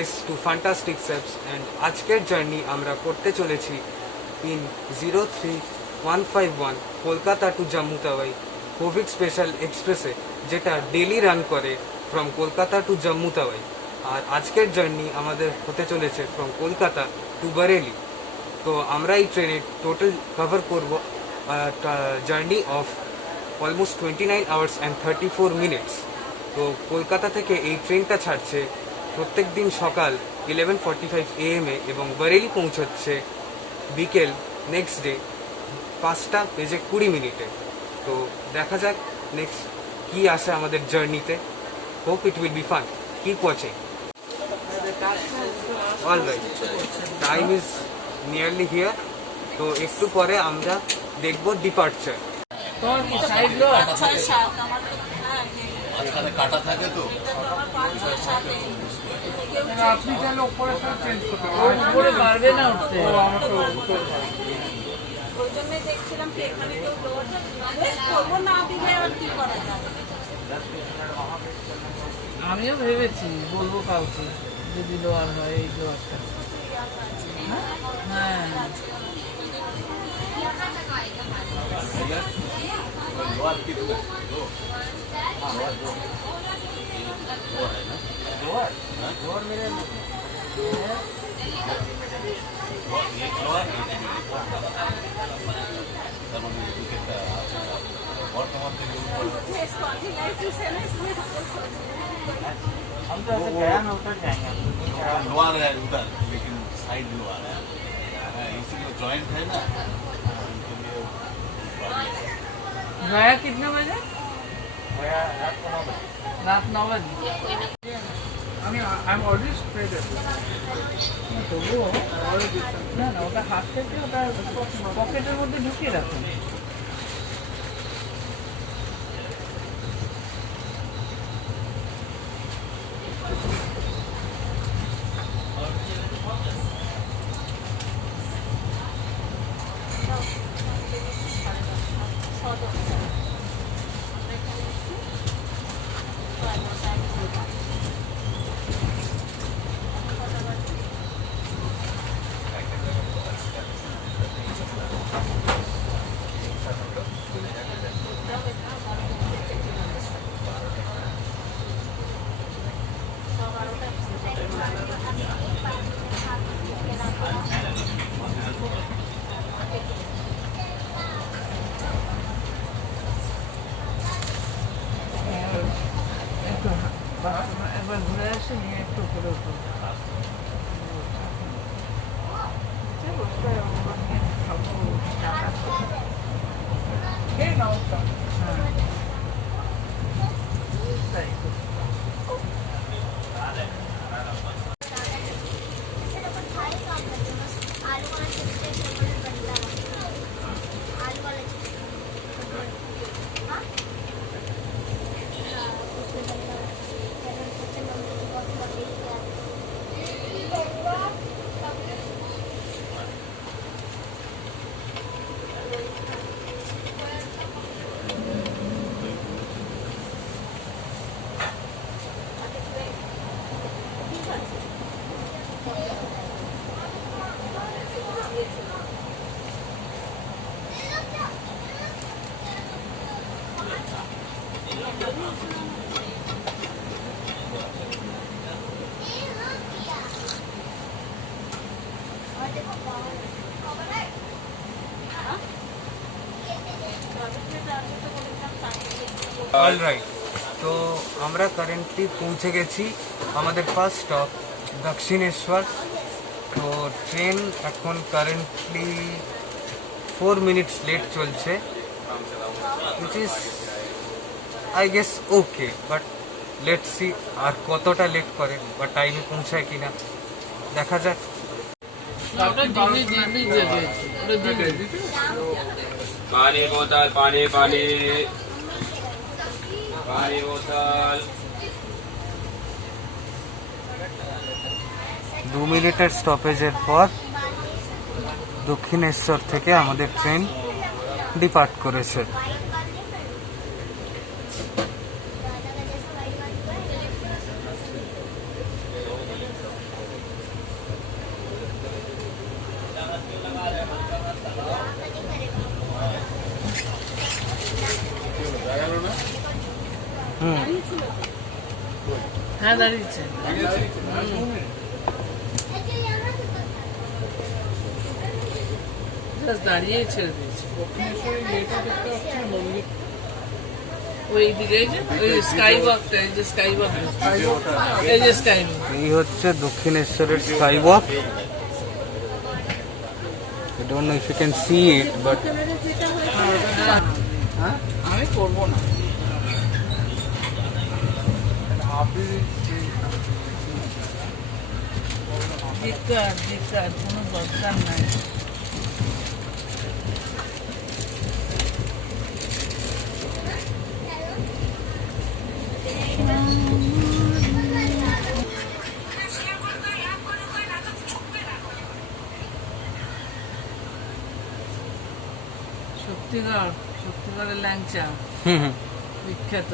guys to Fantastic Steps and আজকের journey আমরা করতে চলেছি in 03151 Kolkata to Jammu Tawi covid special এক্সপ্রেসে যেটা ডেলি রান করে ফ্রম কলকাতা টু জম্মু তাওয়াই। আর আজকের জার্নি আমাদের হতে চলেছে ফ্রম কলকাতা টু বরেলি। তো আমরা এই ট্রেনে টোটাল কভার করব journey of almost 29 hours and 34 minutes. তো কলকাতা থেকে এই ট্রেনটা ছাড়ছে প্রত্যেক দিন সকাল 11:45 AM এবং বরেলি পৌঁছচ্ছে বিকেল নেক্সট ডে 5:20 তো দেখা যাক নেক্সট কি আসে আমাদের জার্নিতে। Hope it will be fun, keep watching. Alright, time is nearly here. তো একটু পরে আমরা দেখব ডিপার্চার। কাটা থাকে তো আপনি চাইলে উপরে চেঞ্জ করতে উপরে পারবে না উঠতে। ওই জন্য দেখছিলাম কি এখানে কেউ করবো না দিলে আর কি করা যায়। আমিও ভেবেছি বলবো কাউকে যদি লোয়ার হয় এই লোয়ারটা। হ্যাঁ বর্তমান থেকে लोअर है उधर, लेकिन साइड लोअर है, इसी में जॉइंट है ना, उनके लिए गया कितने बजे? रात 9 बजे। I'm already spread it. তবুও না না, ওটা হাত থেকে ওটা পকেটের মধ্যে ঢুকিয়ে রাখুন। একবার ঘুরে আসে নিয়ে একটু উপরে উঠুন। অলরাইট, তো আমরা কারেন্টলি পৌঁছে গেছি আমাদের ফার্স্ট স্টপ দক্ষিণেশ্বর। তো ট্রেন এখন কারেন্টলি 4 মিনিটস লেট চলছে, which is I guess okay, but let's see আর কতটা লেট করে বা টাইমে পৌঁছায় কিনা দেখা যাক। पानी बोतल पानी पानी पानी बोतल। 2 মিনিটের স্টপেজের পর দক্ষিণেশ্বর থেকে আমাদের ট্রেন ডিপার্ট করেছে। হুম দাঁড়িয়েছিল তো। হ্যাঁ দাঁড়িয়েছে। জাস্ট দাঁড়িয়েই ছেড়ে দিয়েছে। ওই দিকে এই যে ওই স্কাই ওয়াকটা, এই যে স্কাই ওয়াক, এই যে স্কাই ওয়াক। এই হচ্ছে দক্ষিণেশ্বরের sky walk. I don't know if you can see it, but আমি করবো না। জিজ্ঞার কোনো দরকার নাই। শক্তিগড়ের ল্যাংচা বিখ্যাত,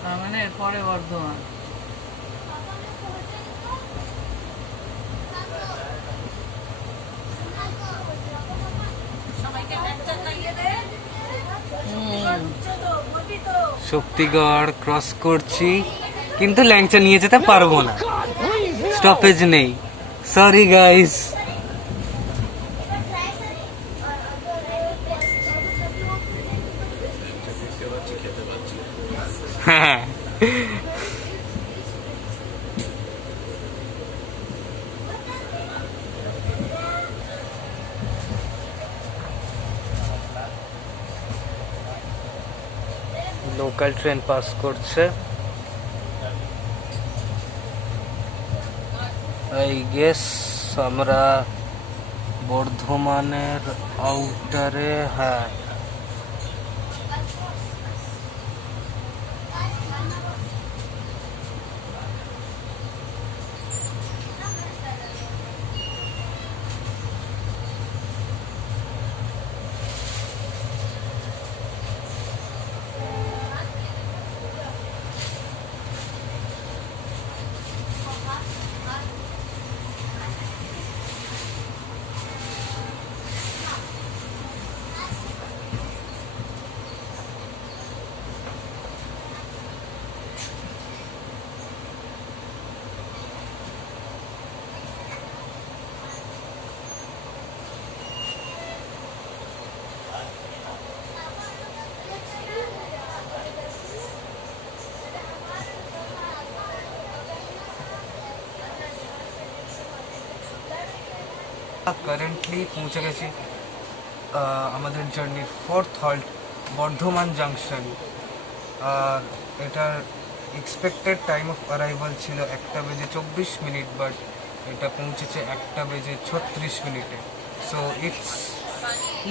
তার মানে এরপরে বর্ধমান। সবাইকে লেকচার লাগিয়ে দে। বুঝছো তো, বলবি তো। শক্তিগড় ক্রস করছি, কিন্তু ল্যাংচা নিয়ে যেতে পারবো না, স্টপেজ নেই। Sorry guys. হ্যাঁ লোকাল ট্রেন পাস করছে। আই গেস আমরা বর্ধমানের আউটারে। হ্যাঁ কারেন্টলি পৌঁছে গেছি আমাদের জার্নির 4th হল্ট বর্ধমান জাংশন। এটার এক্সপেক্টেড টাইম অফ অ্যারাইভাল ছিল 1:24, বাট এটা পৌঁছেছে 1:36 সো ইটস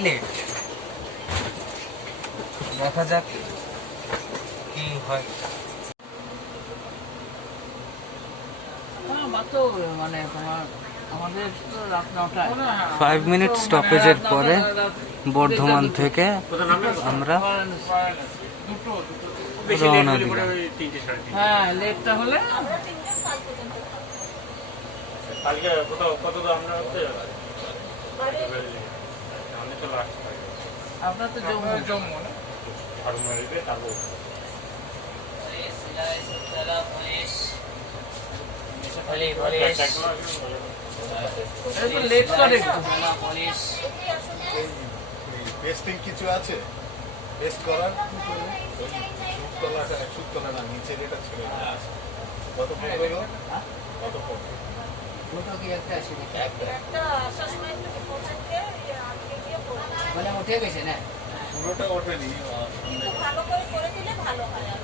লেট। দেখা যাক কি হয়। তো মানে তোমার আমাদের তো রাত 9টায় 5 মিনিট স্টপেজের পরে বর্ধমান থেকে আমরা রওনা দিলাম। হ্যাঁ লেটটা হলে আপনার তো জম্মু না? লেট করে একটু। পেস্টিং কিছু আছে পেস্ট করার সুতলা না নিচের এটা ছেড়ে কত পড়লো কত পড়লো দুটো কি একটা আছে নাকি? একটা আসার সময় একটু পৌঁছাতে আজকে গিয়ে পৌঁছে মানে উঠে গেছে না? পুরোটা ওঠেনি ভালো করে করে দিলে ভালো হয় আর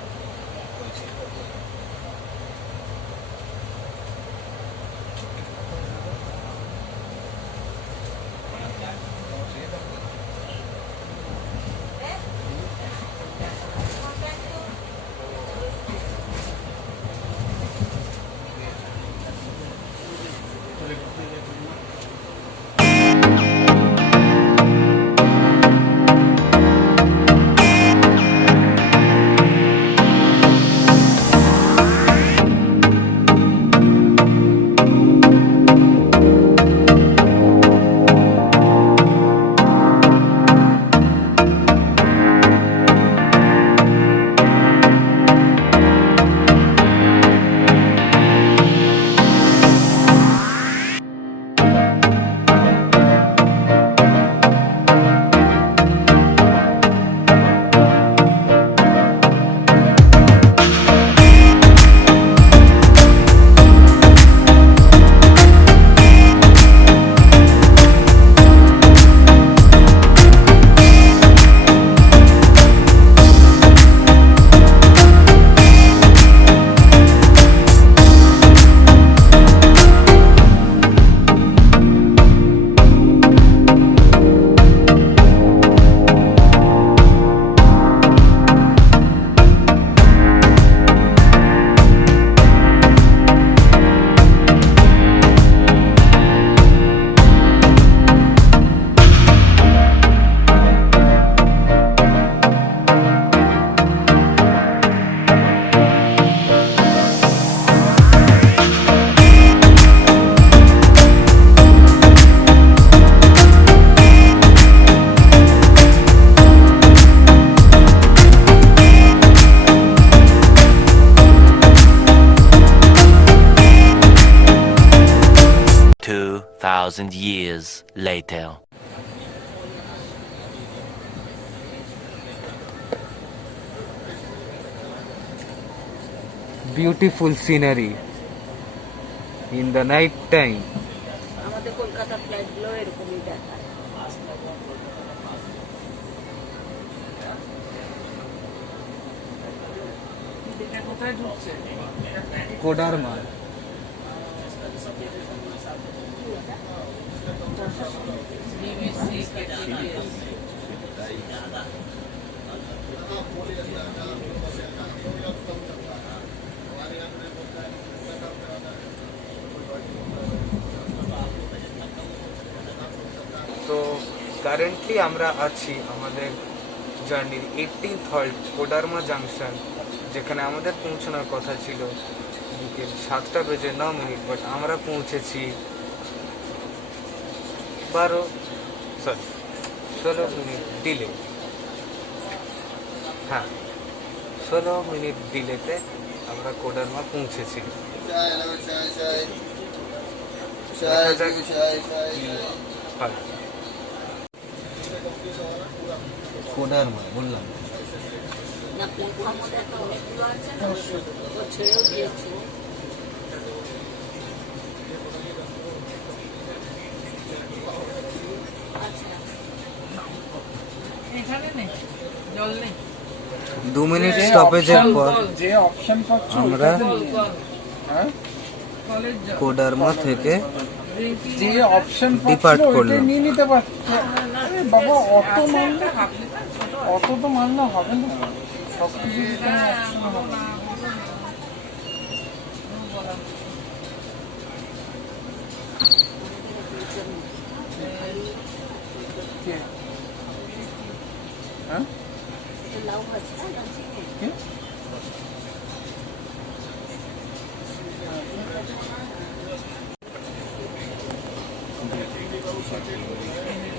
2,000 years later. Beautiful scenery in the night time. আমাদের কলকাতা ফ্লাইটগুলো এরকমই দেখায়। এটা কোথায় ঢুকছে? কোডারমা। বিবিসি, কেটিভিএস। তো কারেন্টলি আমরা আছি আমাদের জার্নির 18th হল্ট কোডারমা জাংশন, যেখানে আমাদের পৌঁছানোর কথা ছিল বিকেল 7:09, বাট আমরা পৌঁছেছি 16 মিনিট ডিলে। হ্যাঁ, 16 মিনিট ডিলেতে আমরা কোডারমা পৌঁছেছি। দেখা যাক কি হয়। কোডারমা বললাম। না প্ল্যাটফর্ম মধ্যে একটা অনেকগুলো আছে না, ও ছেড়েও দিয়েছে। এখানে নেই, জল নেই। 2 মিনিট স্টপেজের পর যে অপশন পাচ্ছ আমরা হ্যাঁ কলেজ জল। কোডারমা থেকে যে অপশন Depart পাচ্ছ করলাম। ওইটাই নিয়ে নিতে পারছো। আরে বাবা অত মানলে হাফ লিটার ছোট অত তো মানলে হবে না, সব কিছু অপশন হবে। কে? হ্যাঁ লাউ আছে না লঞ্চিংয়ে। কে?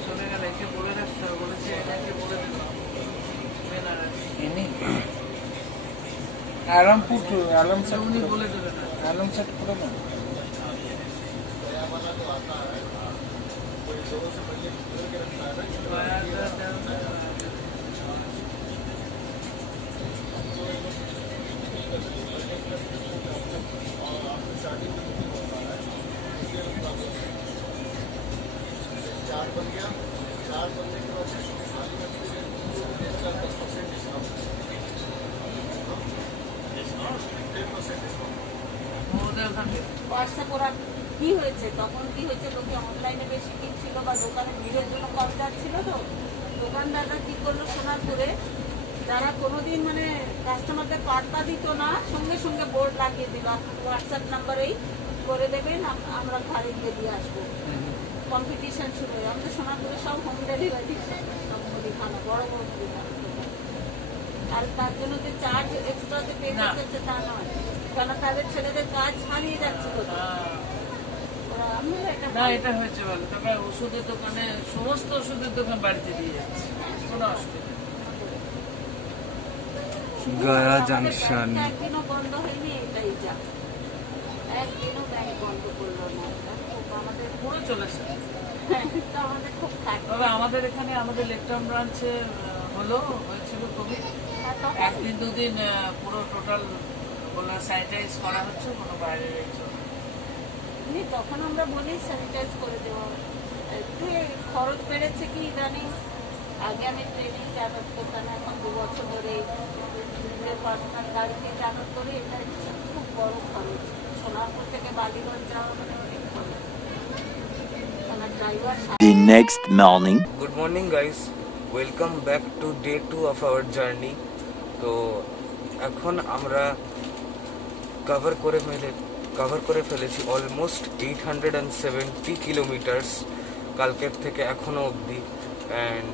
চলে গেলে একে বলে রাখতে হবে, বলেছে এনাকে বলে দেবো। Any alarm put, alarm set উনি বলে দেবে না। অ্যালার্ম সেট করে দাও। ওদের ওখানে হোয়াটসঅ্যাপ ওরা কি হয়েছে তখন, কি হয়েছে, লোকে অনলাইনে বেশি কিনছিল বা দোকানে ভিড়ের জন্য কম যাচ্ছিল, তো দোকানদাররা কি করলো সোনারপুরে, যারা কোনোদিন মানে কাস্টমারদের পাত্তা দিত না, সঙ্গে সঙ্গে বোর্ড লাগিয়ে দিল হোয়াটসঅ্যাপ নাম্বারেই করে দেবেন, আমরা ঘরে গিয়ে দিয়ে আসবো। কম্পিটিশন শুরু হয়। আমাদের সোনারপুরে সব হোম ডেলিভারি, সব মুদিখানা, বড় বড় মুদিখানা। আর তার জন্য যে চার্জ এক্সট্রা যে পে করতে হচ্ছে তা নয়, কেন তাদের ছেলেদের কাজ হারিয়ে যাচ্ছে কোথাও। ওরা আমরা এটা না, এটা হয়েছে ভালো। তবে ওষুধের দোকানে, সমস্ত ওষুধের দোকান বাড়িতে দিয়ে যাচ্ছে, কোনো অসুবিধা নেই। গয়া জাংশন। একদিনও বন্ধ হয়নি, এটাই যা একদিনও ব্যাংক বন্ধ করলো না। খুব আমাদের পুরো চলেছে। তো আমাদের খুব খারাপ। তবে আমাদের এখানে, আমাদের লেকটাউন ব্রাঞ্চে হয়েছিল কোভিড। একদিন দুদিন পুরো টোটাল বললো স্যানিটাইজ করা হচ্ছে, কোনো বাইরে তখন আমরা বলি স্যানিটাইজ করে দেওয়া। একটু খরচ বেড়েছে কি ইদানিং, আগে আমি ট্রেনিং যাতায়াত করতাম, এখন 2 বছর ধরে নিজের পার্সোনাল গাড়ি নিয়ে যাতায়াত করি। এটা খুব বড় খরচ। সোনারপুর থেকে বালিগঞ্জ যাওয়া মানে অনেক খরচ। আমার driver The next morning. Good morning guys, welcome back to day 2 of our journey. তো এখন আমরা কভার করে ফেলেছি অলমোস্ট 870 কিলোমিটার্স কালকের থেকে এখনো অবধি। অ্যান্ড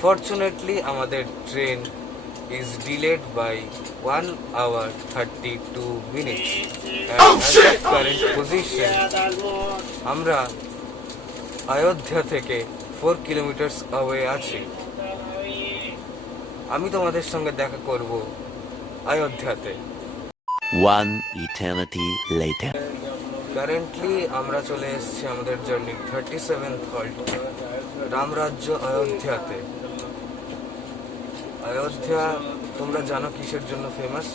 ফর্চুনেটলি আমাদের train is delayed by 1 hour 32 minutes. And as of current position, আমরা অযোধ্যা থেকে 4 কিলোমিটার্স অ্যাওয়ে আছি। আমি তোমাদের সঙ্গে দেখা করব অযোধ্যাতে। One eternity later. কারেন্টলি আমরা চলে এসেছি আমাদের জার্নি 37th হল্ট রামরাজ্য অযোধ্যাতে। অযোধ্যা তোমরা জানো কিসের জন্য ফেমাস?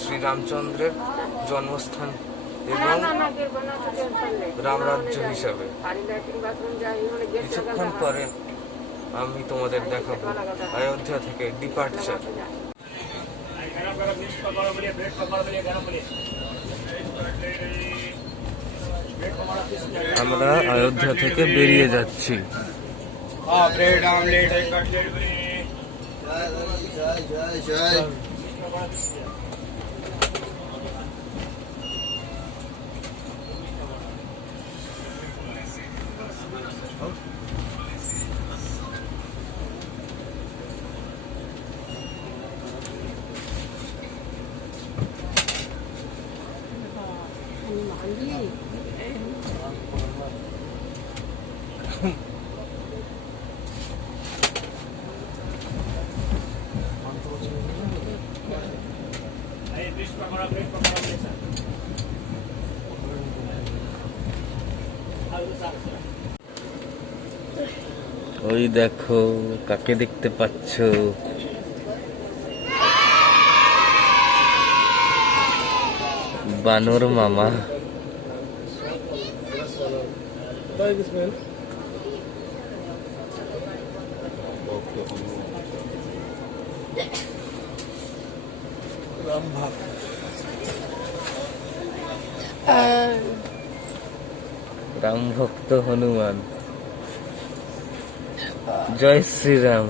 শ্রীরামচন্দ্রের জন্মস্থান এবং রামরাজ্য হিসাবে। কিছুক্ষণ পরে আমি তোমাদের দেখাবো অযোধ্যা থেকে ডিপার্চার। আমরা অযোধ্যা থেকে বেরিয়ে যাচ্ছি। ওই দেখো কাকে দেখতে পাচ্ছ? বানর মামা। রাম ভক্ত হনুমান। জয় শ্রীরাম।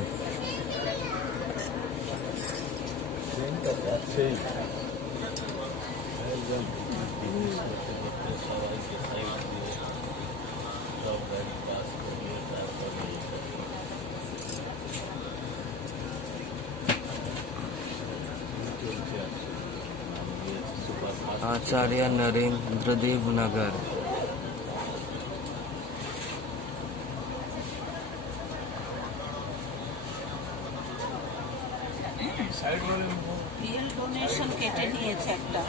आचार्य नरेंद्र देव नगर। রিয়েল ডোনেশন কেটে নিয়েছে একটা,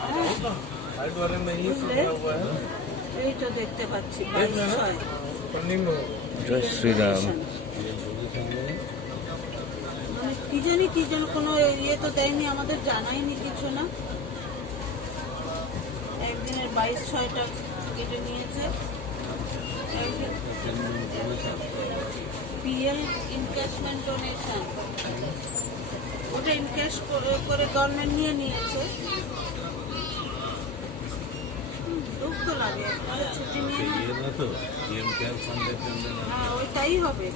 এই তো দেখতে পাচ্ছি 22/6। জয় শ্রীরাম। মানে কি যেন কোনো ইয়ে তো দেয়নি, আমাদের জানায়নি কিছু না। একদিনের 22/6টা কেটে নিয়েছে। পিএল ইনক্যাশমেন্ট ডোনেশন, ওটা ইনক্যাশ করে গভর্নমেন্ট নিয়ে নিয়েছে। দুঃখ তো লাগে, ছুটি নিয়ে না। হ্যাঁ ওইটাই হবে,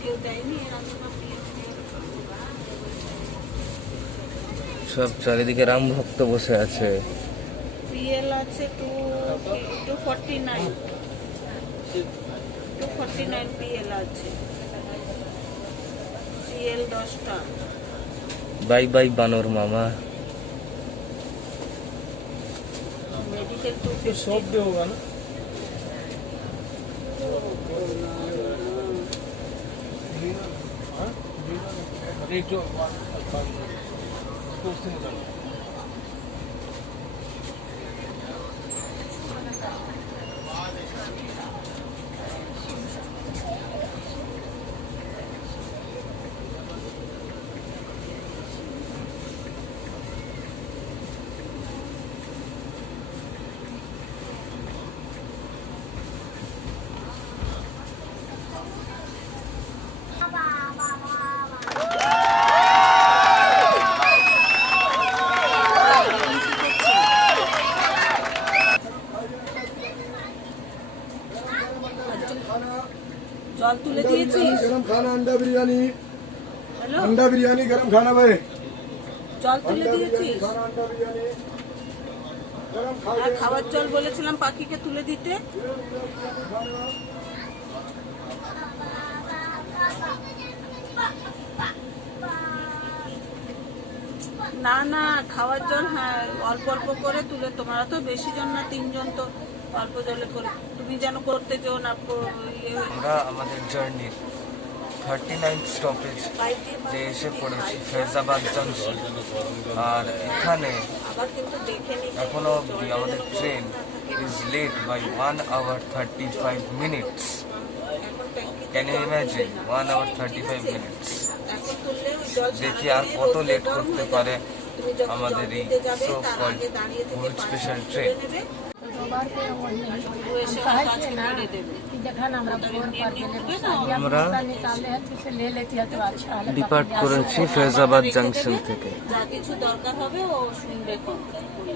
কেউ দেয়নি এর আগে না। সব চারিদিকে রাম ভক্ত বসে আছে। পিএল আছে 249 পিএল আছে। সিএল 10টা। বাই বাই বানর মামা। मेडिकल तो शॉप भी होगा ना? एक जो जल तुले दिएছিস? गरम खाना अंडा बिरयानी, हेलो अंडा बिरयानी गरम खाना भाई, जल तुले দিয়েছিস? खाना अंडा बिरयानी गरम खा আর খাবার জল বলেছিলাম পাখিকে তুলে দিতে। না না খাওয়ার জল হ্যাঁ অল্প অল্প করে তুলে, তোমরা তো বেশি জন না, 3 জন, তো অল্প জলে করে তুমি যেন করতে যেও না। আমরা আমাদের জার্নির 39th স্টপেজ যে এসে পড়েছি ফৈজাবাদ জংশন। আর এখানে আবার কিন্তু দেখে নিতে এখনো অবধি আমাদের train is late by 1 hour 35 minutes. Can you imagine? 1 hour 35 minutes. এখন তুললে ওই জল দেখি সারা আর দিনে কত রোদ্রে লেট গরম করতে হয়ে পারে যাবে। তুমি যখন আমাদের জল এই দিতে যাবে, সো তার কল্ড আগে দাঁড়িয়ে থেকে কোভিড পানি স্পেশাল তুলে ট্রেন। নেবে। আমরা ডিপার্ট করেছি ফেজাবাদ জাংশন থেকে। যা কিছু দরকার হবে ও শুনবে ফোন করে।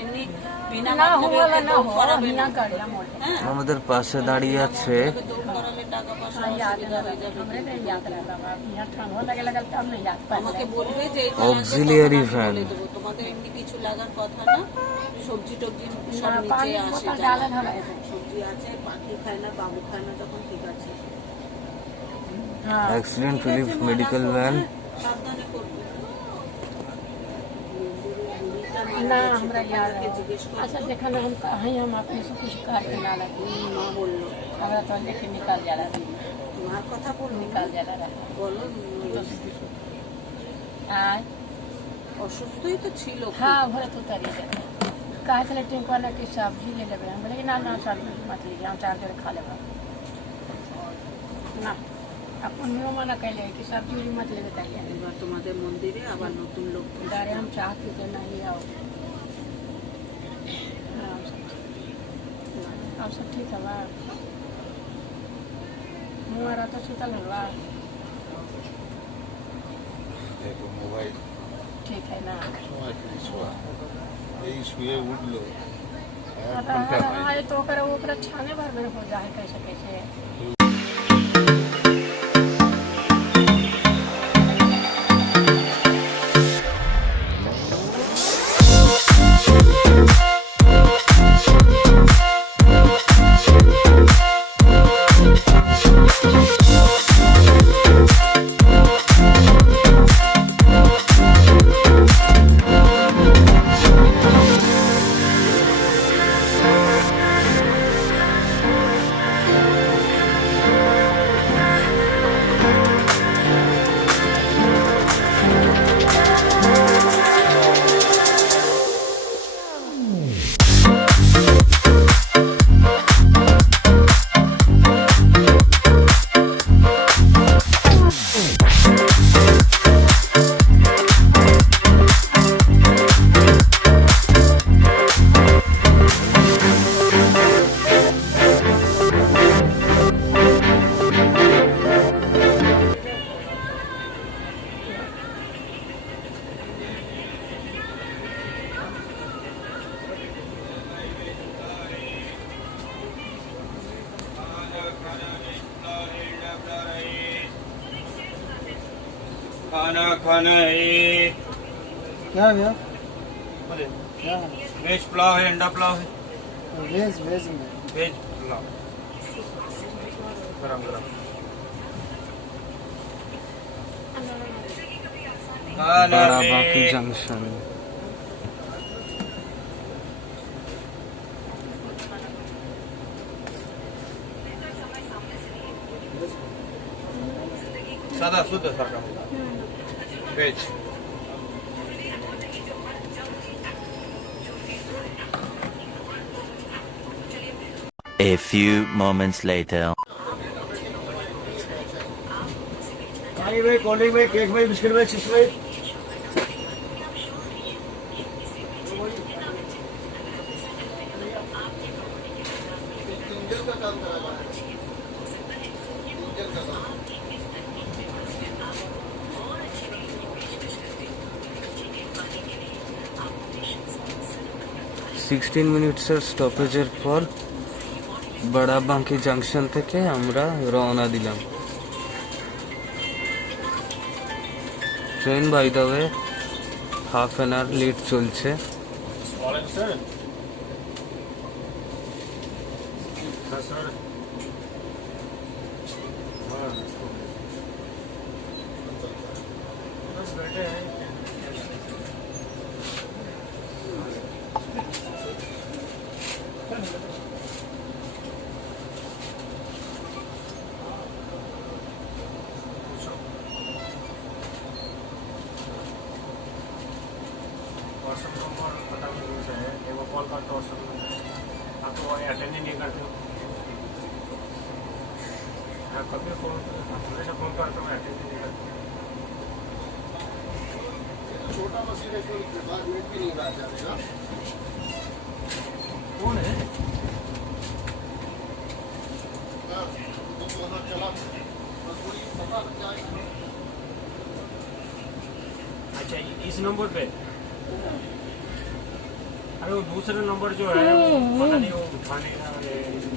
এমনি বিনা না মাধ্যমে হোগা না দৌড় हो করাবে না। यहाँ कर लिया मोटे হ্যাঁ, আমাদের পাশে দাঁড়িয়ে আছে দৌড় করালে টাকা পয়সা याद অসুবিধা হয়ে যাবে। हमरे नहीं याद रहता बाप यहाँ ठंड हो लगे लगल तब नहीं याद पाए আমাকে বলবে যে এটা Auxiliary লাগবে, তখন আমি van। বলে দেবো। তোমাদের এমনি কিছু লাগার কথা না, সবজি টবজি সব ना নিচে पानी আসে, बोतल যা डाला ढला है সবজি আছে, পাখি খায় না, বাবু খায় না, যখন ঠিক আছে। हाँ অ্যাক্সিডেন্ট ঠিক আছে, রিলিফ মা, মেডিকেল রাখো, ভ্যান। হ্যাঁ, সাবধানে করবে। বুড়িটা মারা ना গেছে, हमरा याद তোমাদেরকে है জিজ্ঞেস করতো। अच्छा देखा ना हम कहीं हम अपने से कुछ करके ना लगे মা বললো, हमरा तो लेके निकल जा रहा है মার কথা বললো, निकल जा रहा है বলো हाँ অসুস্থই তো ছিল খুব। हाँ भरे तो तरी जाते कहा चले टिंक वाला की सब्जी ले लेबे हम बोले कि ना ना सब्जी मत लीजिए हम 4 जोड़े खा लेबे ना अपन नियम मना कैले कि सब्जी उरी मत लेबे ताइए এবার তোমাদের মন্দিরে आবার नतून लोग डारे हम चाहते थे नहीं आओ हाँ, अब सब ठीक है बा हमारा तो सुतल हलवा দেখো মোবাইল ठीक है ना সময় ফিরে শোয়া এই শুয়ে উঠলো এক हाँ ঘন্টা হয় तो ओकरा छाने भर में हो जाए कैसे कैसे खाना खाना है। क्या भैया क्या वेज पुलाव है, अंडा पुलाव है, वेज वेज में वेज पुलाव गरम गरम। खाना बाराबांकी है। जंक्शन। सादा शुद्ध सादा veg. A few moments later. पानी भाई, कोल्ड ड्रिंक भाई, केक भाई, बिस्किट भाई, चिप्स भाई। সিক্সটিন মিনিটসের স্টপেজের পর বারাবাঙ্কি জাংশন থেকে আমরা রওনা দিলাম। Train by the way half an hour late চলছে। व्हाट्सएप नंबर पता नहीं है वो कॉल करके व्हाट्सएप तो अटेंड ही नहीं करते हो। हाँ, कभी फोन हमेशा फोन करता हूँ, अटेंड ही नहीं करते। छोटा मशीन है, इसमें डिपार्टमेंट भी नहीं रहा जाएगा। कौन है? तो वहाँ चला थोड़ी पता लग जाएगा। अच्छा, इस नंबर पे? अरे वो दूसरा नंबर जो है वो पता नहीं, वो उठाने का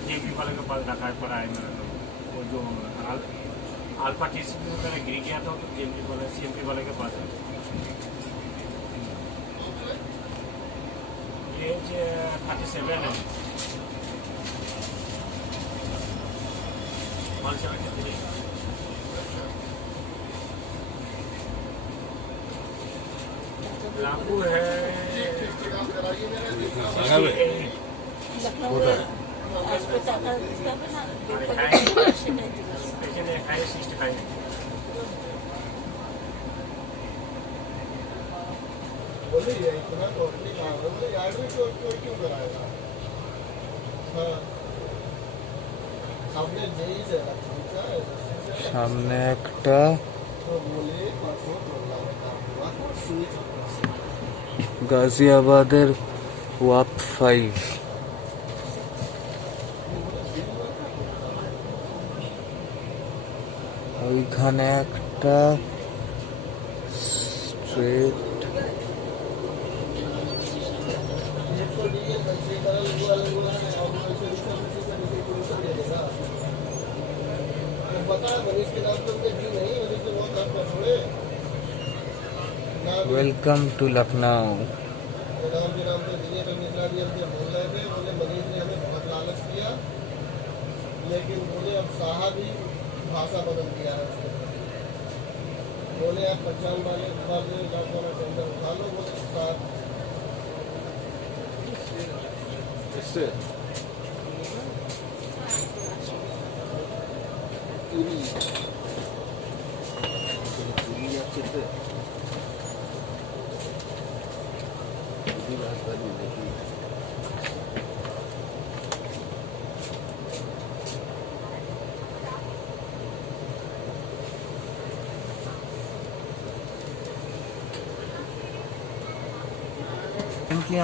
जेपी वाले के पास रखा पड़ा है मेरा नंबर। वो जो अल्फा टीसी में मैंने गिर गया था, तो जेपी वाले सीएमपी वाले के पास है। ये 37 है, 173। लागू है लखनऊ में अस्पताल का इसका बना पेशेंट है 65। बोले ये इतना कॉस्टली काम है, बोले यार भी क्यों कराएगा। हाँ, आपने जेई से रखा है, সামনে একটা तो बोले 500 काम हुआ, सुई গাজিয়াবাদের ওয়াপ 5। ওইখানে একটা স্ট্রেট वेलकम टू लखनऊ। नाम के नाम पे दिए तो मिश्रा जी हमसे बोल रहे थे, बोले मनीष ने हमें बहुत लालच किया, लेकिन बोले अब साहब ही भाषा बदल दिया है उसके प्रति। बोले आप पहचान वाले डॉक्टर के अंदर उठा लो, बोले साहब इससे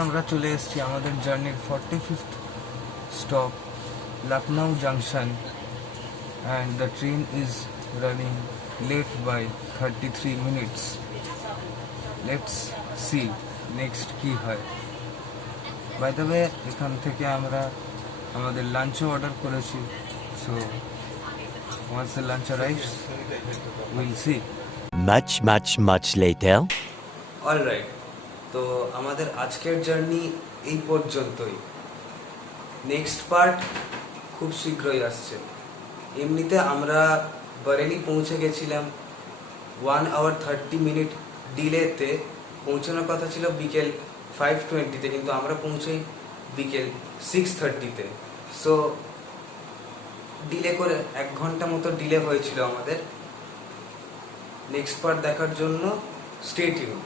আমরা চলে এসেছি আমাদের জার্নির 45th stop Lucknow junction, and the train is running late by 33 minutes. Let's see next কি হয়। বাই দ্য ওয়ে, এখান থেকে আমরা আমাদের লাঞ্চও অর্ডার করেছি, so once the lunch arrives we'll see. Much later. Alright, তো আমাদের আজকের জার্নি এই পর্যন্তই। নেক্সট পার্ট খুব শীঘ্রই আসছে। এমনিতে আমরা বরেলি পৌঁছে গেছিলাম 1 hour 30 minute ডিলেতে। পৌঁছানোর কথা ছিল বিকেল 5:20-তে, কিন্তু আমরা পৌঁছাই বিকেল 6:30-তে। সো ডিলে করে 1 ঘন্টা মতো ডিলে হয়েছিল আমাদের। নেক্সট পার্ট দেখার জন্য স্টে টিউন।